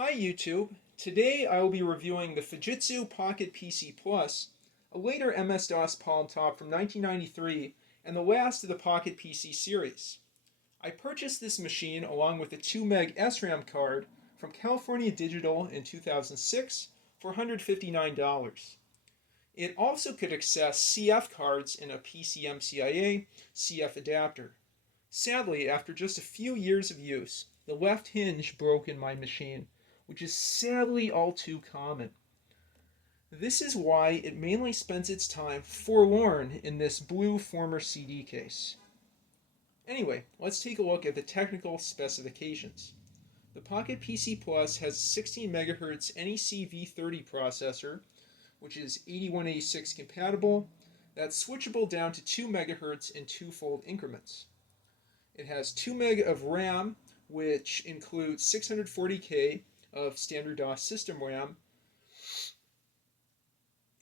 Hi YouTube. Today I will be reviewing the Fujitsu Poqet PC Plus, a later MS-DOS palmtop from 1993 and the last of the Poqet PC series. I purchased this machine along with a 2 meg SRAM card from California Digital in 2006 for $159. It also could access CF cards in a PCMCIA CF adapter. Sadly, after just a few years of use, the left hinge broke in my machine, which is sadly all too common. This is why it mainly spends its time forlorn in this blue former CD case. Anyway, let's take a look at the technical specifications. The Poqet PC Plus has a 16 MHz NEC V30 processor, which is 8186 compatible, that's switchable down to 2 MHz in two-fold increments. It has 2 meg of RAM, which includes 640K of standard DOS system RAM,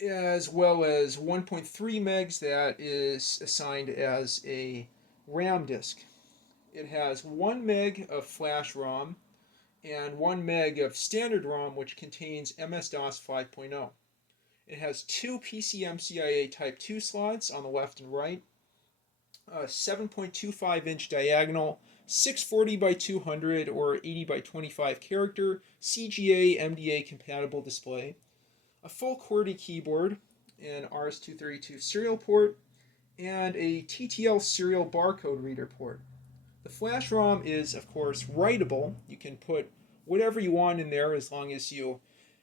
as well as 1.3 megs that is assigned as a RAM disk. It has 1 meg of flash ROM and 1 meg of standard ROM, which contains MS-DOS 5.0. It has two PCMCIA Type II slots on the left and right, a 7.25 inch diagonal, 640 by 200 or 80 by 25 character CGA MDA compatible display, a full QWERTY keyboard, an RS-232 serial port, and a TTL serial barcode reader port. The flash ROM is, of course, writable. You can put whatever you want in there as long as you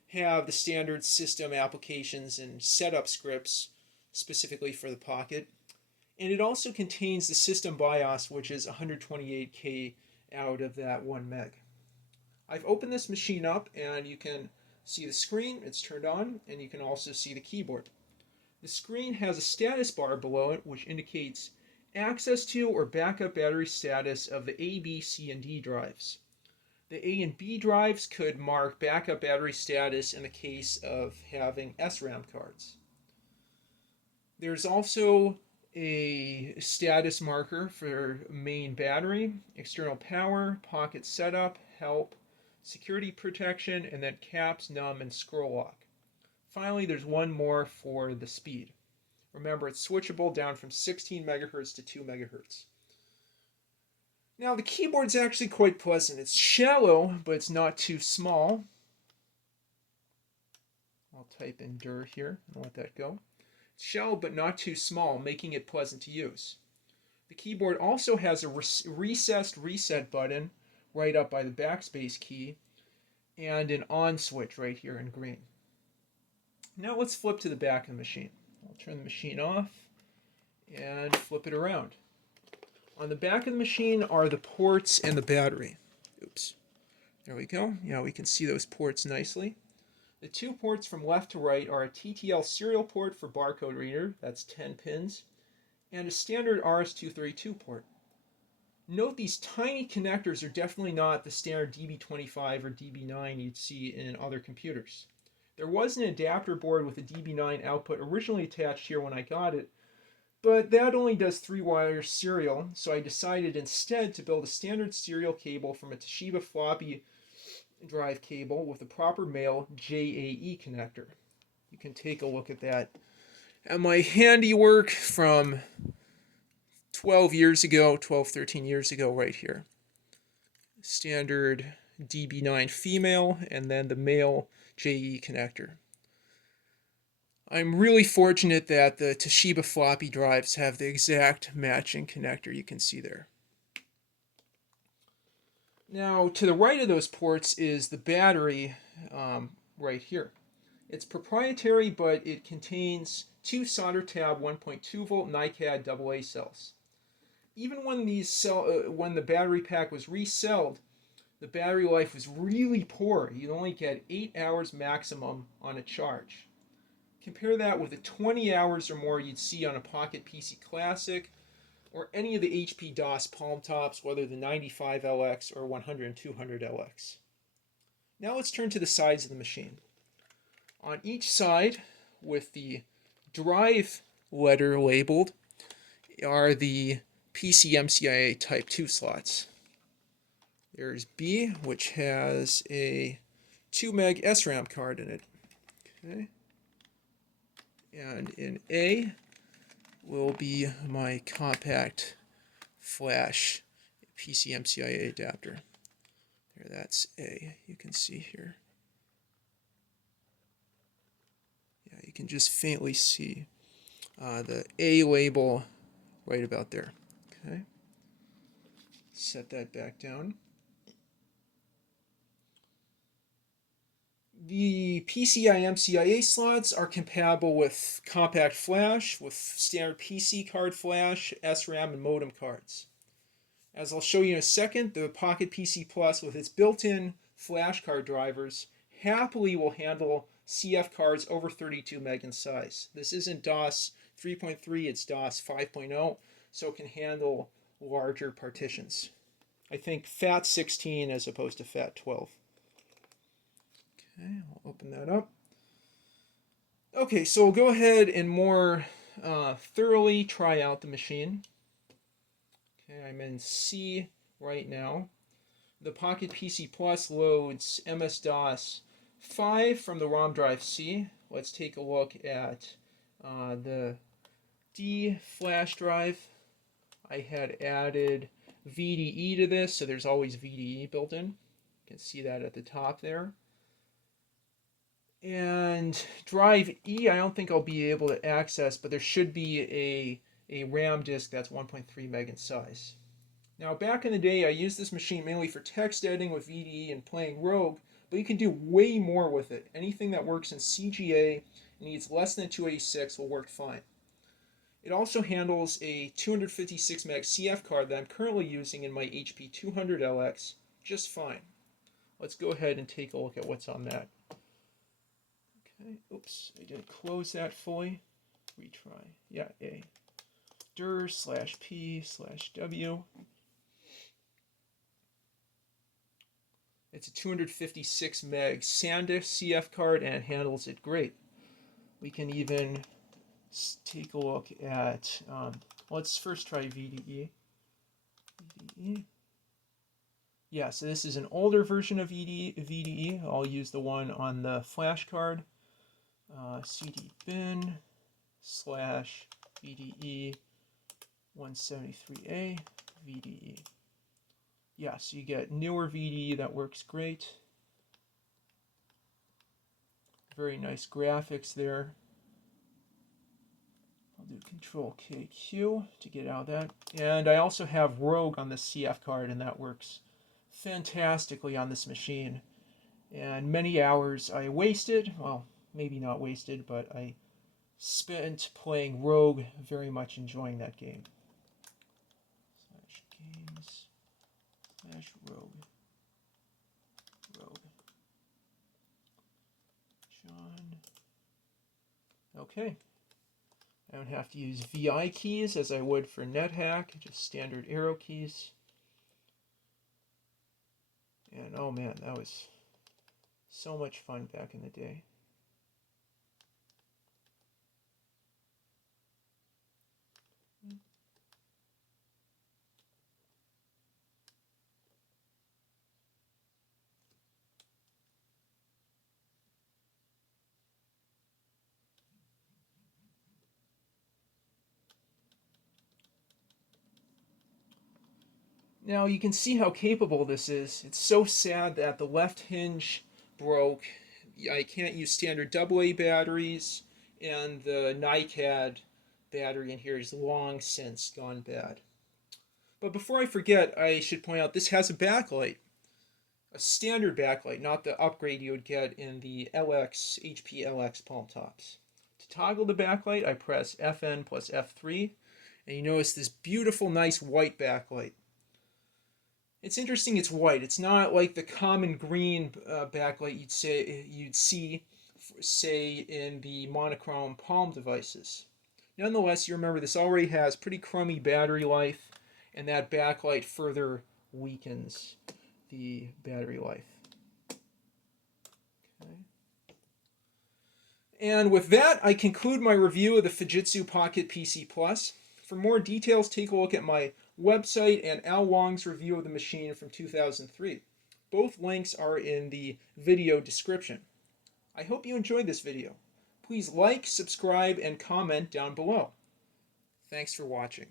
have the standard system applications and setup scripts specifically for the Poqet. And it also contains the system BIOS, which is 128K out of that 1 meg. I've opened this machine up and you can see the screen, it's turned on, and you can also see the keyboard. The screen has a status bar below it which indicates access to or backup battery status of the A, B, C, and D drives. The A and B drives could mark backup battery status in the case of having SRAM cards. There's also a status marker for main battery, external power, Poqet setup, help, security protection, and then caps, num, and scroll lock. Finally, there's one more for the speed. Remember, it's switchable down from 16 MHz to 2 MHz. Now, the keyboard's actually quite pleasant. It's shallow, but it's not too small. I'll type in dir here and let that go. It's shallow but not too small, making it pleasant to use. The keyboard also has a recessed reset button right up by the backspace key and an on switch right here in green. Now let's flip to the back of the machine. I'll turn the machine off and flip it around. On the back of the machine are the ports and the battery. Oops. There we go. Yeah, we can see those ports nicely. The two ports from left to right are a TTL serial port for barcode reader, that's 10 pins, and a standard RS-232 port. Note these tiny connectors are definitely not the standard DB25 or DB9 you'd see in other computers. There was an adapter board with a DB9 output originally attached here when I got it, but that only does 3-wire serial, so I decided instead to build a standard serial cable from a Toshiba floppy drive cable with a proper male JAE connector. You can take a look at that. And my handiwork from 13 years ago right here. Standard DB9 female and then the male JAE connector. I'm really fortunate that the Toshiba floppy drives have the exact matching connector you can see there. Now, to the right of those ports is the battery right here. It's proprietary, but it contains two solder tab 1.2 volt NiCad AA cells. Even when when the battery pack was reselled, the battery life was really poor. You'd only get 8 hours maximum on a charge. Compare that with the 20 hours or more you'd see on a Poqet PC Classic or any of the HP DOS palmtops, whether the 95LX or 100 and 200LX. Now let's turn to the sides of the machine. On each side, with the drive letter labeled, are the PCMCIA Type II slots. There's B, which has a 2 meg SRAM card in it. Okay. And in A will be my compact flash PCMCIA adapter. There, that's A. You can see here. Yeah, you can just faintly see the A label right about there. Okay. Set that back down. The PCMCIA slots are compatible with compact flash, with standard PC card flash, SRAM, and modem cards. As I'll show you in a second, the Poqet PC Plus with its built-in flash card drivers happily will handle CF cards over 32 meg in size. This isn't DOS 3.3, it's DOS 5.0, so it can handle larger partitions. I think FAT16 as opposed to FAT12. Okay, I'll open that up. Okay, so we'll go ahead and more thoroughly try out the machine. Okay, I'm in C right now. The Poqet PC Plus loads MS-DOS 5 from the ROM drive C. Let's take a look at the D flash drive. I had added VDE to this, so there's always VDE built in. You can see that at the top there. And drive E, I don't think I'll be able to access, but there should be a RAM disk that's 1.3 meg in size. Now, back in the day, I used this machine mainly for text editing with VDE and playing Rogue, but you can do way more with it. Anything that works in CGA and needs less than 286 will work fine. It also handles a 256 meg CF card that I'm currently using in my HP 200LX just fine. Let's go ahead and take a look at what's on that. Okay, oops, I didn't close that fully. Retry. Yeah, A. dir/p/w. It's a 256 meg SanDisk CF card and it handles it great. We can even take a look at, let's first try VDE. VDE. Yeah, so this is an older version of VDE. I'll use the one on the flash card. CD bin / VDE 173A VDE. Yeah, so you get newer VDE that works great. Very nice graphics there. I'll do Control-KQ to get out of that. And I also have Rogue on the CF card, and that works fantastically on this machine. And many hours I wasted, well, maybe not wasted, but I spent playing Rogue, very much enjoying that game. /games /Rogue. John. Okay. I don't have to use VI keys as I would for NetHack, just standard arrow keys. And oh man, that was so much fun back in the day. Now you can see how capable this is. It's so sad that the left hinge broke. I can't use standard AA batteries, and the NiCad battery in here is long since gone bad. But before I forget, I should point out this has a backlight. A standard backlight, not the upgrade you would get in the HP LX palm tops. To toggle the backlight, I press FN plus F3, and you notice this beautiful, nice white backlight. It's interesting it's white. It's not like the common green backlight you'd see, say, in the monochrome Palm devices. Nonetheless, you remember this already has pretty crummy battery life, and that backlight further weakens the battery life. Okay. And with that, I conclude my review of the Fujitsu Poqet PC Plus. For more details, take a look at my website and Al Wong's review of the machine from 2003. Both links are in the video description. I hope you enjoyed this video. Please like, subscribe, and comment down below. Thanks for watching.